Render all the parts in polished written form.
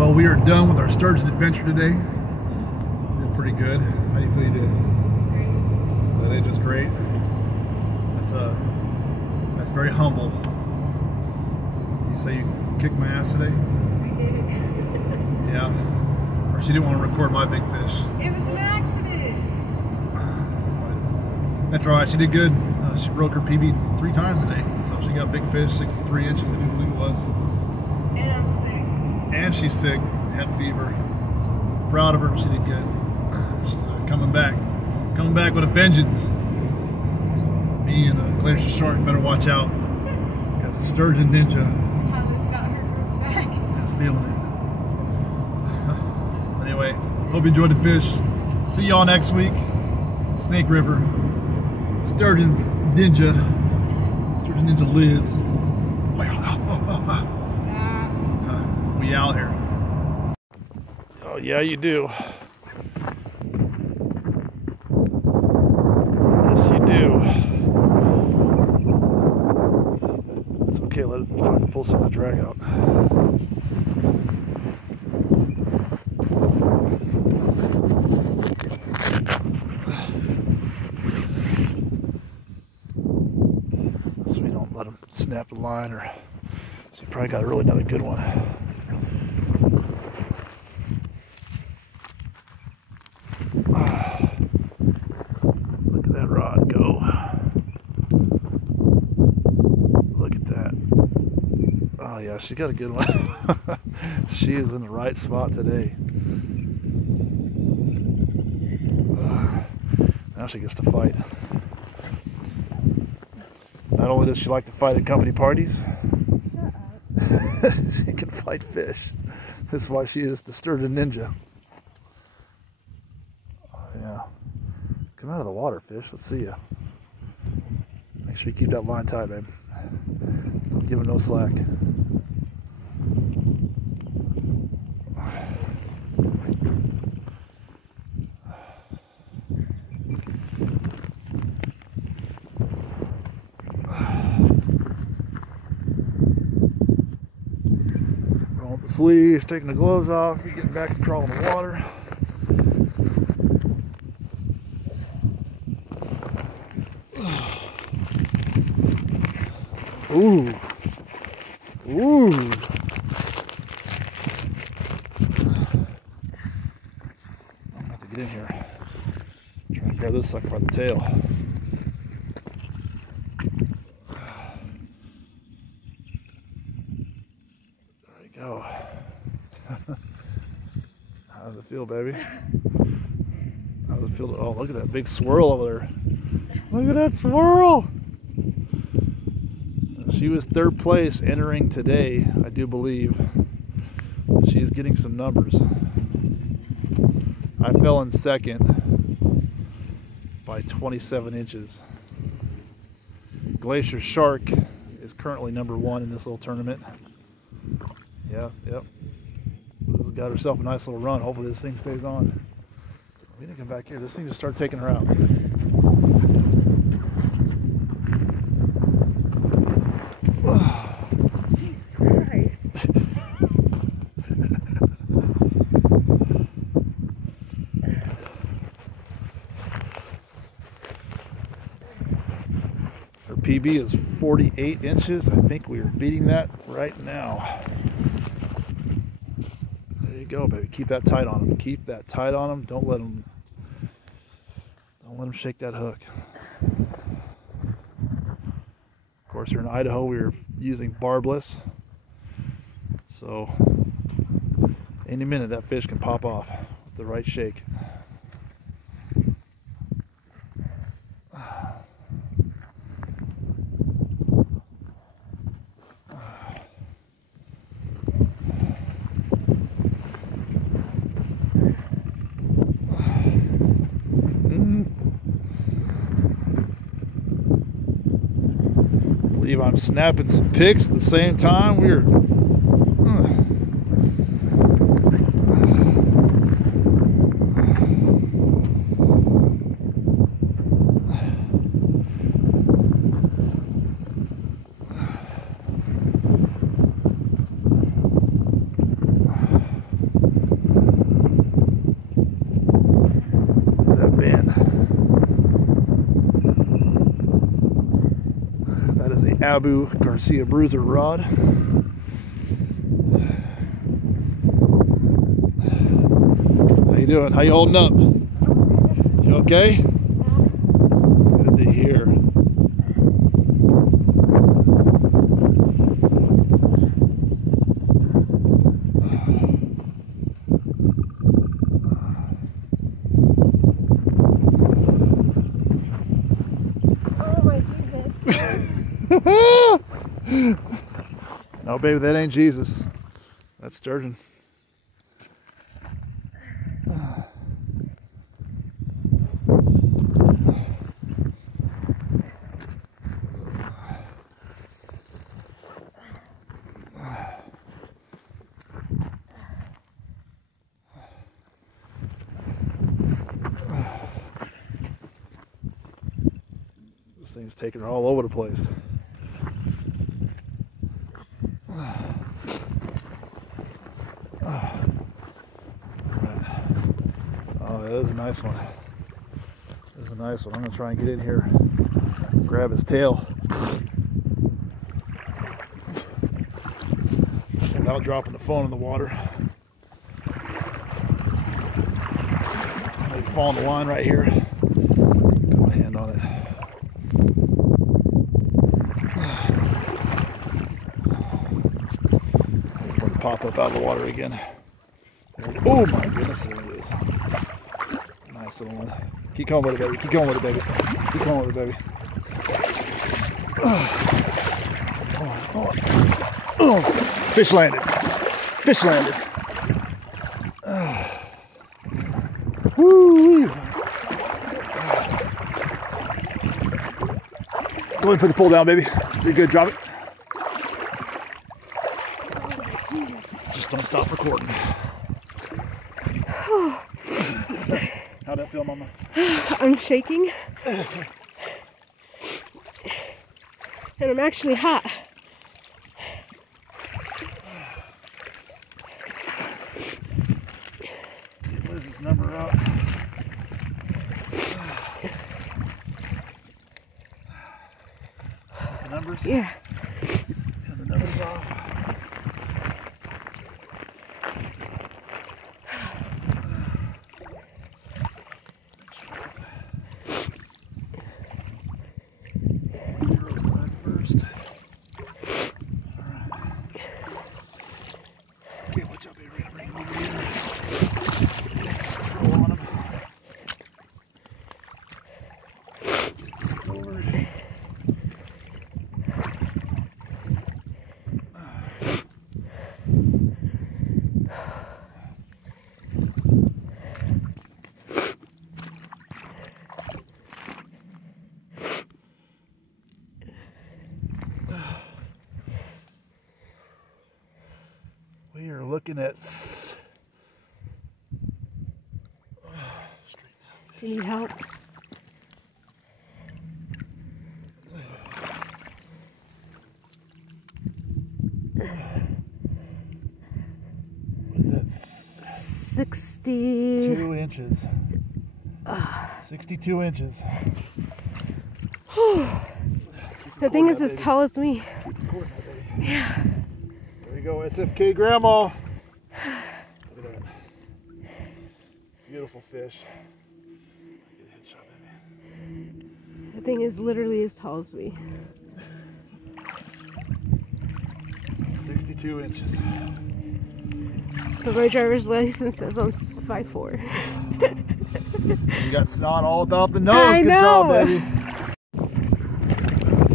Well, we are done with our Sturgeon adventure today. Did pretty good. How do you feel you did? Great. That ain't just great. That's very humble. Did you say you kicked my ass today? I did. Yeah. Or she didn't want to record my big fish. It was an accident. That's all right. She did good. She broke her PB 3 times today, so she got big fish, 63 inches, I do believe it was. And I'm sick. And she's sick, had fever. So proud of her. She did good. She's coming back with a vengeance. So me and a glacier shark better watch out, because the Sturgeon ninja Holly's got her group back. is feeling it. Anyway, hope you enjoyed the fish. See y'all next week. Snake River, Sturgeon Ninja Liz. Stop. We out here. Oh yeah, you do. Yes, you do. It's okay. Let it pull some of the drag out. Let him snap the line, or so you probably got really another good one. Look at that rod go. Look at that. Oh yeah, she's got a good one. She is in the right spot today. Now she gets to fight. Not only does she like to fight at company parties, she can fight fish. This is why she is the Sturgeon ninja. Oh, yeah. Come out of the water, fish. Let's see you. Make sure you keep that line tight, babe. Don't give him no slack. Sleeves, taking the gloves off, you're getting back to crawling the water. Ooh. Ooh. I'm gonna have to get in here. Try to grab this sucker by the tail. Go. How does it feel, baby? How does it feel? Oh, look at that big swirl over there. Look at that swirl! She was 3rd place entering today, I do believe. She's getting some numbers. I fell in 2nd by 27 inches. Glacier Shark is currently number 1 in this little tournament. Yeah, yep. Liz got herself a nice little run. Hopefully this thing stays on. We need to come back here. This thing just started taking her out. Jesus Christ. Her PB is 48 inches. I think we are beating that right now. Go, baby. Keep that tight on them. Keep that tight on them. Don't let them shake that hook. Of course, here in Idaho, we were using barbless, so any minute that fish can pop off with the right shake. I'm snapping some pics at the same time. We're Abu Garcia bruiser rod. How you doing? How you holding up? You okay? Good to hear. No, baby, that ain't Jesus. That's Sturgeon. This thing's taking her all over the place. Oh, that is a nice one. That is a nice one. I'm going to try and get in here, grab his tail without dropping the phone in the water. Maybe fall in the line right here. Got my hand on it. Wait for it to pop up out of the water again. Oh my goodness, there it is. Nice little one. Keep going with it, baby. Keep going with it, baby. Keep going with it, baby. Oh. Fish landed. Fish landed. Woo! Go ahead and put the pole down, baby. You're good. Drop it. Just don't stop recording. How'd that feel, Mama? I'm shaking. And I'm actually hot. Where's this number up? The numbers? Yeah. And the numbers off. We are looking at. Do you need help? What is that? 62 inches. 62 inches. The thing is as tall as me. Yeah. There we go, SFK Grandma. Look at that. Beautiful fish. Get a headshot, baby. The thing is literally as tall as me. 62 inches. But my driver's license says I'm 5'4". You got snot all about the nose. I Good know. job, baby.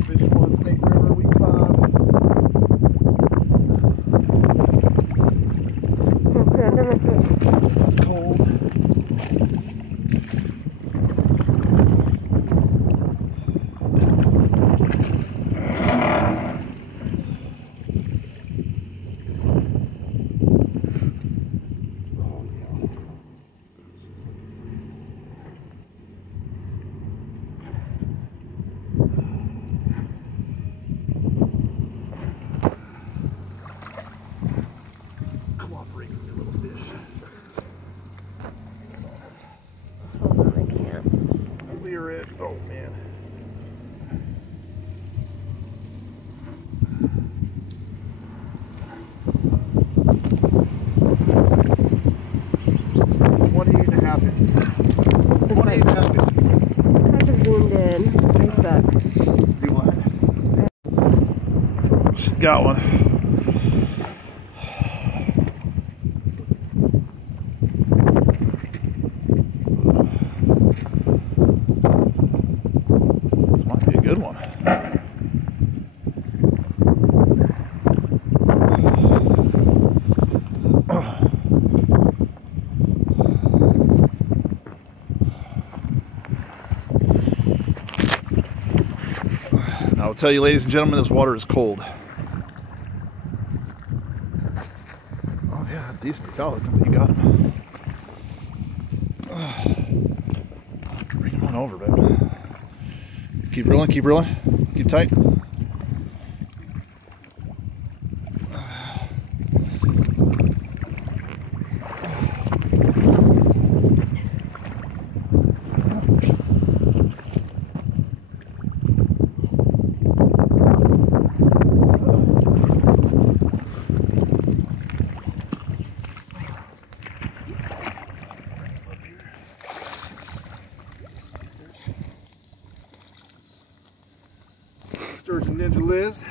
Fish 1, Snake River, week 5. It's cold. Cooperate with your little fish. Hold on, I can't. Clear it. Oh man. got one. This might be a good one. I will tell you, ladies and gentlemen, this water is cold. Oh yeah, that's decent. You got him. Bring him on over, babe. Keep reeling, keep tight. Sturgeon Ninja Liz.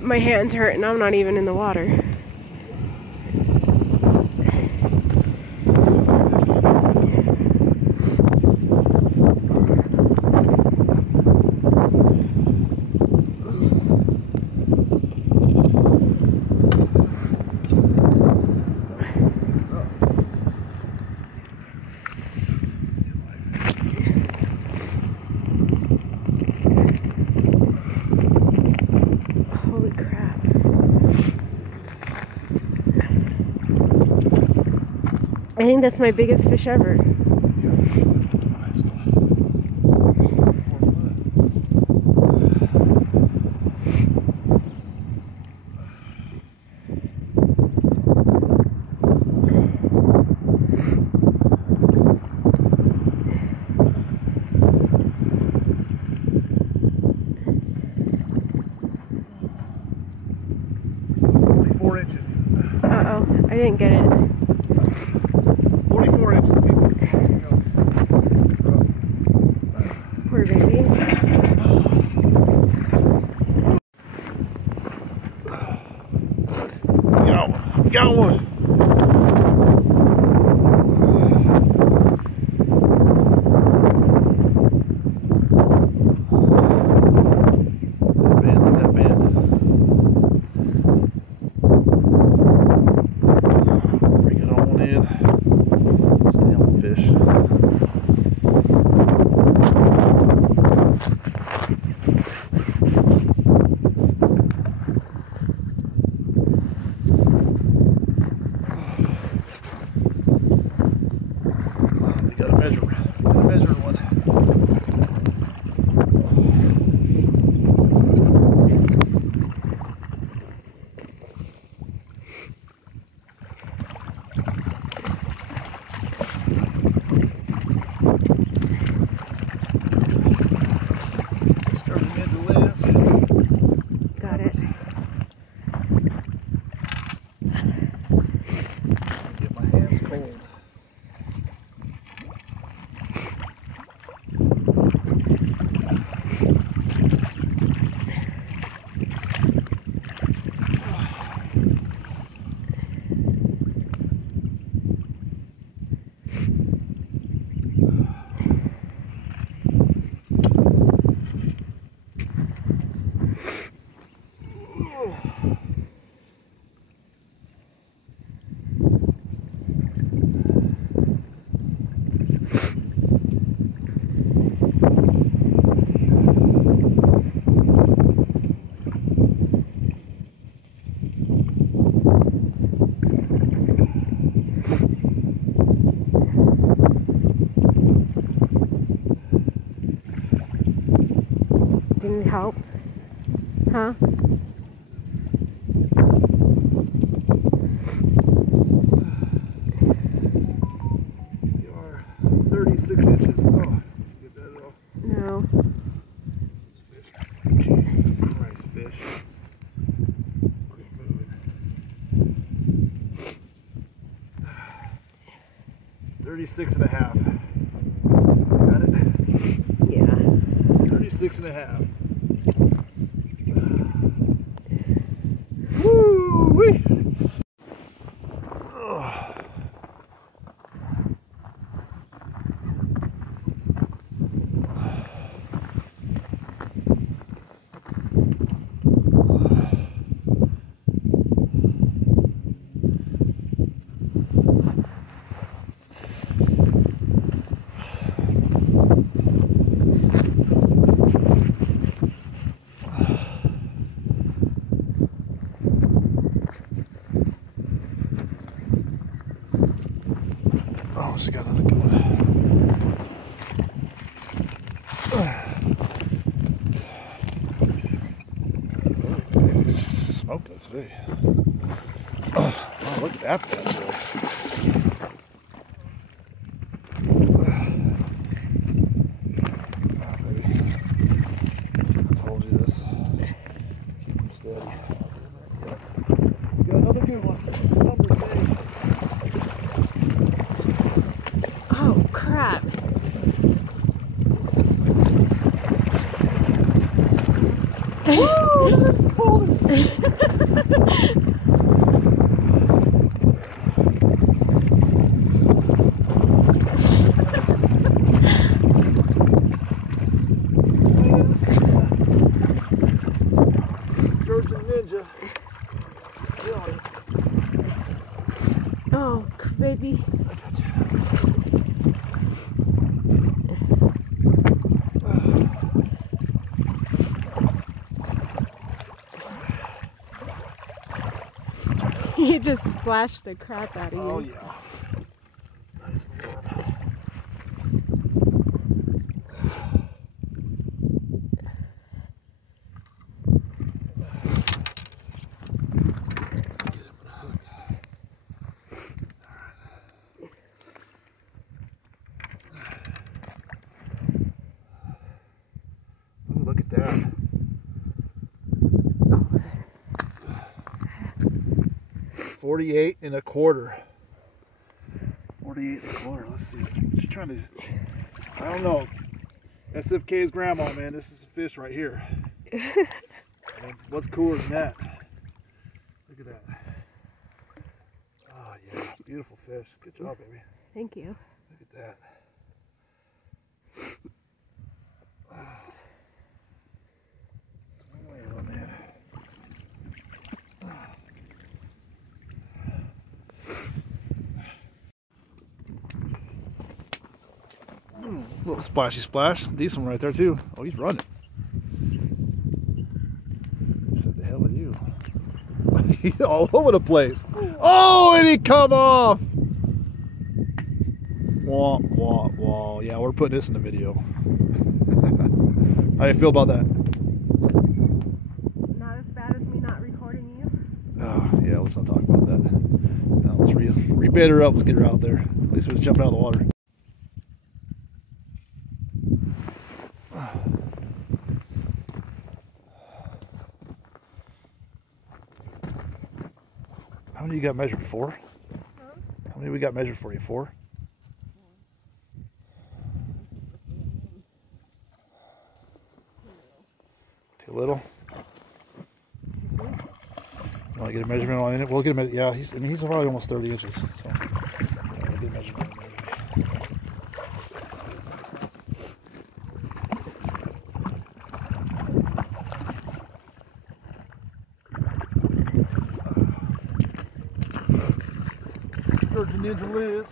My hands hurt and I'm not even in the water. I think that's my biggest fish ever. Uh-oh, I didn't get it. 44 inches, people. Poor baby. Got one. Didn't help. Huh? You are 36 inches. Oh, get that at all? No. Jesus Christ, fish. Quit moving. 36 and a half. and a half. Woo-wee! Oh, she got another good one. She's smoking today. Oh, look at that bad boy. Oh, baby. I told you this. Keep them steady. We got another good one. Numbers, baby. Oh, crap. Woo! That's cold. Sturgeon Ninja. Just killing it. Oh, baby. I got you. He just splashed the crap out of you. Oh yeah. Nice and warm. Get him hooked. Ooh, look at that. 48 and a quarter. 48 and a quarter. Let's see. She's trying to. I don't know. SFK's grandma, man. This is a fish right here. And what's cooler than that? Look at that. Oh yeah, beautiful fish. Good job, baby. Thank you. Look at that. Swing away, little man. Little splashy splash. Decent one right there too. Oh, he's running. He said the hell with you. He's all over the place. Oh, and he come off. Wah, wah, wah. Yeah, we're putting this in the video. How do you feel about that? Not as bad as me not recording you. Oh, yeah, let's not talk about that. Now let's rebait her up. Let's get her out there. At least it was jumping out of the water. How many you got measured? 4? Huh? How many we got measured for you? 4? Too little? Want to get a measurement on it? We'll get a yeah, he's probably almost 30 inches. So yeah, we'll get a measurement. Sturgeon Ninja Liz.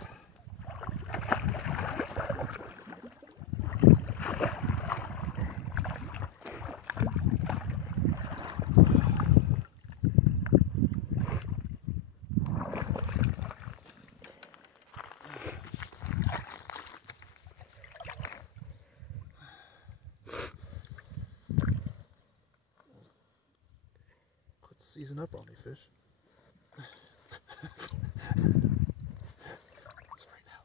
Quit seizing up on me, fish. Right now.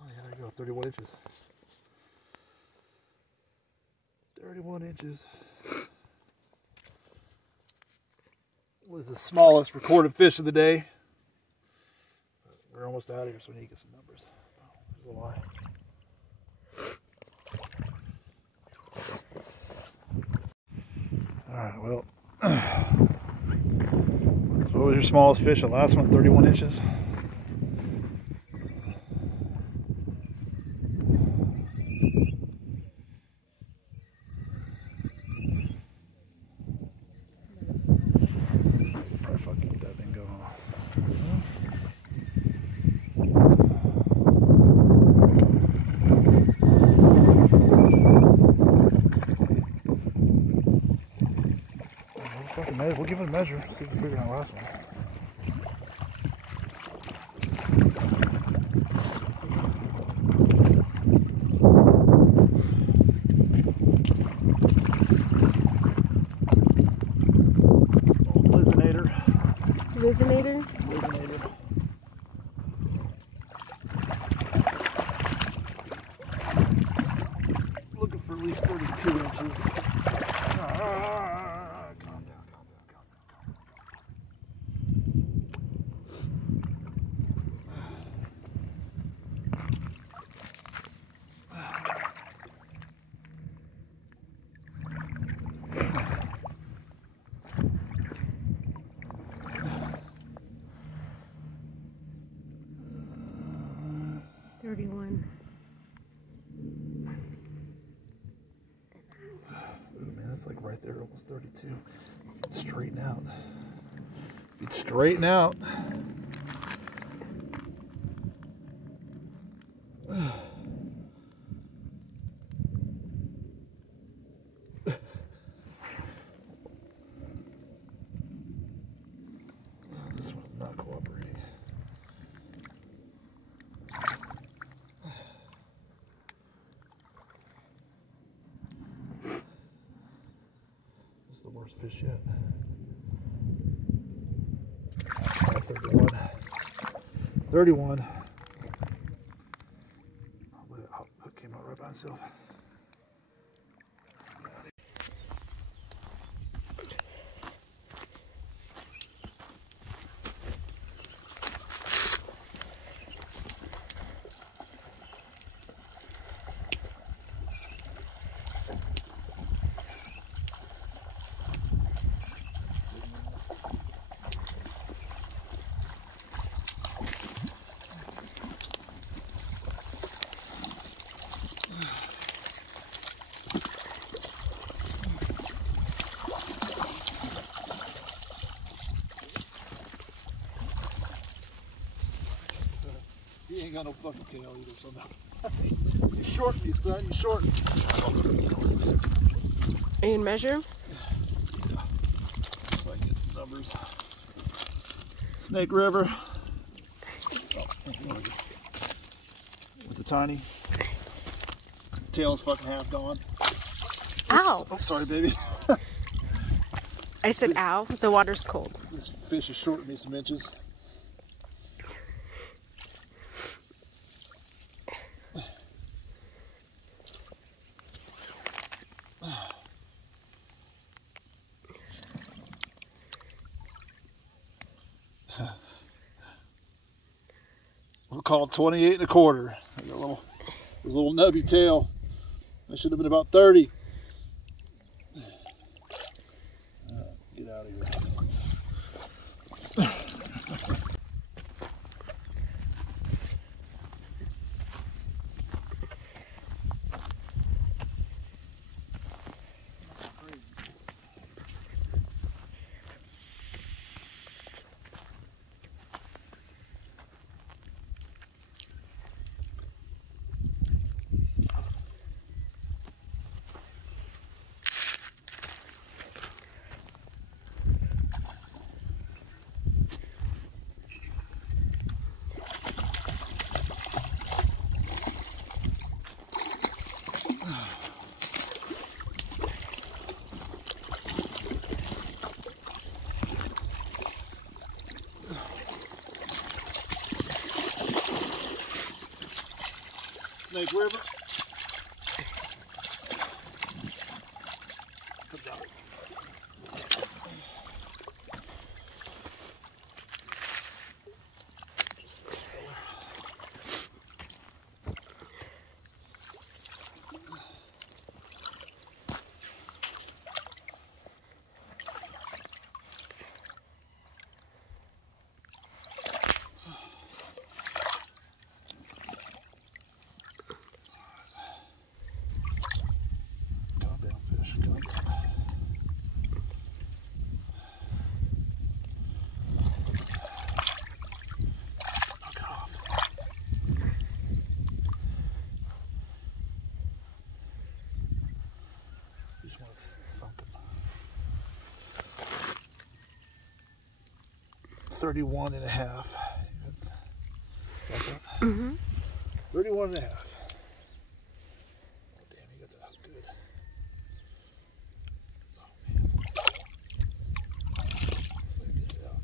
Oh yeah, there you go, 31 inches. 31 inches. Was the smallest recorded fish of the day. We're almost out of here, so we need to get some numbers. Oh, there's a lie. your smallest fish. The last one, 31 inches. Probably fucking get that thing going. We'll give it a measure, see if we figure out the last one. Old Lizinator. Lizinator? Lizinator. Looking for at least 32 inches. Calm down. 31. Man, it's like right there, almost 32. Straighten out. You'd straighten out. This one's not cooperating. This is the worst fish yet. 31. 31. Oh, look, hook came out right by itself. You ain't got no fucking tail either, so no. You short me, son. You short me. Are you gonna measure? Yeah. Just so I get the numbers. Snake River. Oh, with the tiny. Tail's fucking half gone. Ow! Oh, sorry, baby. I said ow. The water's cold. This fish is shorting me some inches. We'll call it 28 1/4. His little nubby tail. That should have been about 30. Get out of here. Snake River. Come down. Just want to thump him. 31 and a half. Got that? Mm-hmm. 31 and a half. Oh, damn, you got that hook good. Oh, man. Let me get it out.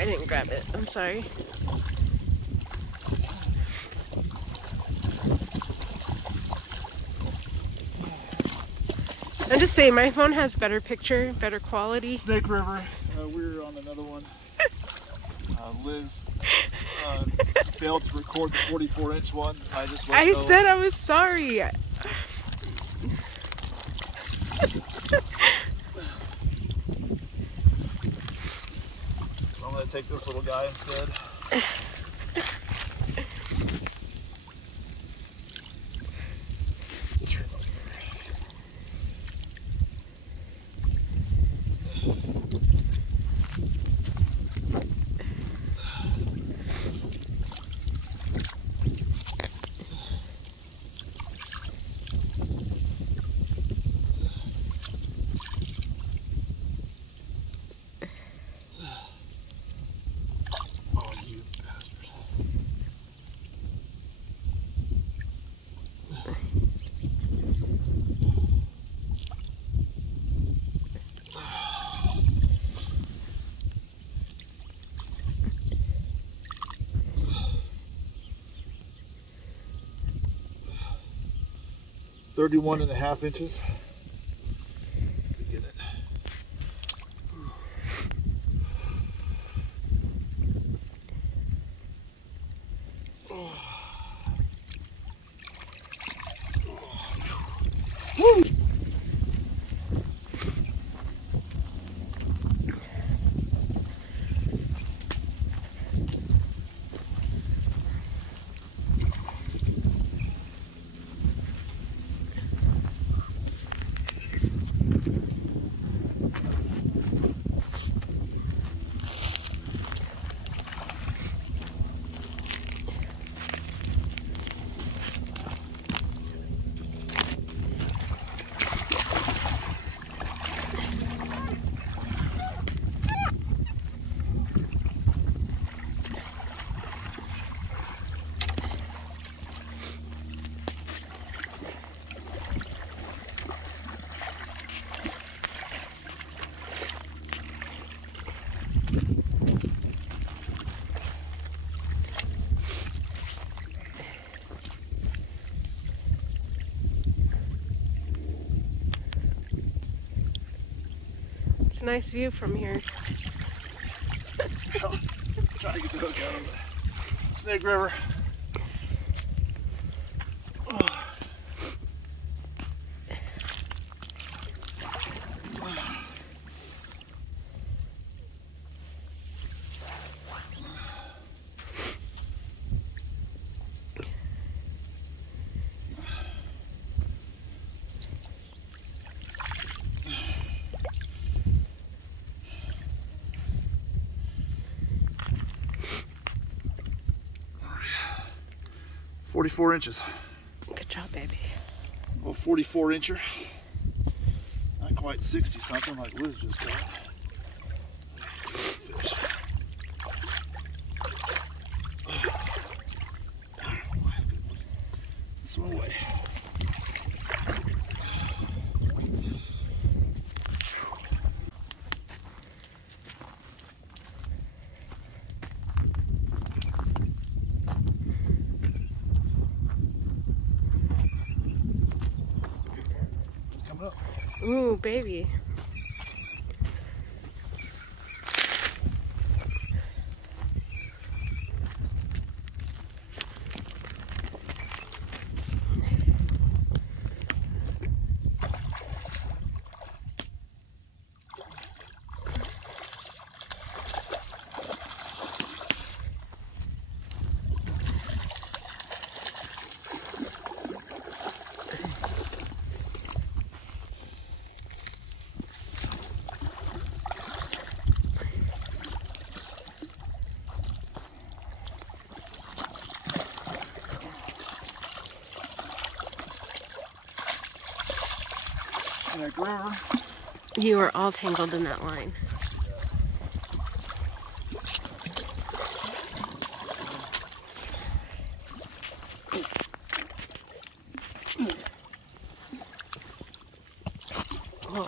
I didn't grab it. I'm sorry. I'm just saying, my phone has better picture, better quality. Snake River. We're on another one. Liz failed to record the 44-inch one. I said I was sorry. So I'm going to take this little guy instead. Oh, you bastard. 31 and a half inches. Get it. Woo! 'It's a nice view from here. Trying to get the hook out of the Snake River. Oh, 44 inches. Good job, baby. Well, 44 incher. Not quite 60 something like Liz just got. Fish. Swim away. Ooh, baby. Neck River. You were all tangled in that line. Whoa.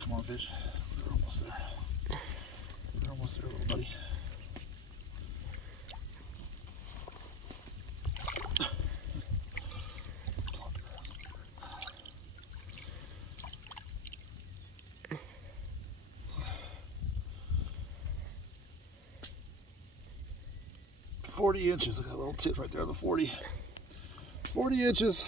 Come on, fish. We're almost there. We're almost there, little buddy. .40 inches. Look at that little tip right there, the 40 inches.